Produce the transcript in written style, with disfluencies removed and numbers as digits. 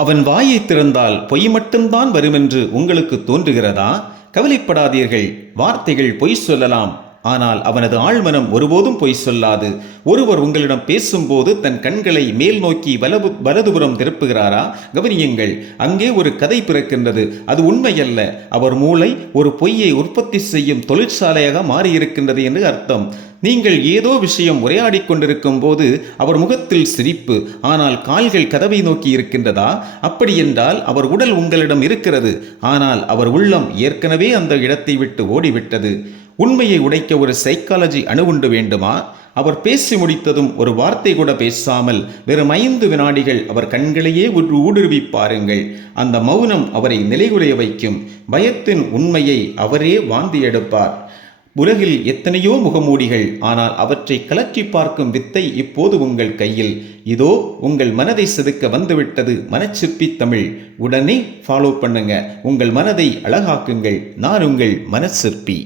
அவன் வாயைத் திறந்தால் பொய் மட்டும்தான் வருமென்று உங்களுக்கு தோன்றுகிறதா? கவலைப்படாதீர்கள். வார்த்தைகள் பொய் சொல்லலாம், ஆனால் அவனது ஆழ்மனம் ஒருபோதும் பொய் சொல்லாது. ஒருவர் உங்களிடம் பேசும்போது தன் கண்களை மேல் நோக்கி வலதுபுறம் திருப்புகிறாரா? கவனியுங்கள், அங்கே ஒரு கதை பிறக்கின்றது. அது உண்மையல்ல. அவர் மூளை ஒரு பொய்யை உற்பத்தி செய்யும் தொழிற்சாலையாக மாறியிருக்கின்றது என்று அர்த்தம். நீங்கள் ஏதோ விஷயம் உரையாடிக் கொண்டிருக்கும் போது அவர் முகத்தில் சிரிப்பு, ஆனால் கால்கள் கதவை நோக்கி இருக்கின்றதா? அப்படி என்றால் அவர் உடல் உங்களிடம் இருக்கிறது, ஆனால் அவர் உள்ளம் ஏற்கனவே அந்த இடத்தை விட்டு ஓடிவிட்டது. உண்மையை உடைக்க ஒரு சைக்காலஜி அணுகுண்டு வேண்டுமா? அவர் பேசி முடித்ததும் ஒரு வார்த்தை கூட பேசாமல் வெறும் 5 வினாடிகள் அவர் கண்களையே ஊடுருவி பாருங்கள். அந்த மௌனம் அவரை நிலைகுலைய வைக்கும். பயத்தின் உண்மையை அவரே வாந்தி எடுப்பார். உலகில் எத்தனையோ முகமூடிகள், ஆனால் அவற்றை கலற்றி பார்க்கும் வித்தை இப்போது உங்கள் கையில். இதோ உங்கள் மனதை செதுக்க வந்துவிட்டது மனச்சிற்பி தமிழ். உடனே ஃபாலோ பண்ணுங்க. உங்கள் மனதை அழகாக்குங்கள். நான் உங்கள் மனச்சிற்பி.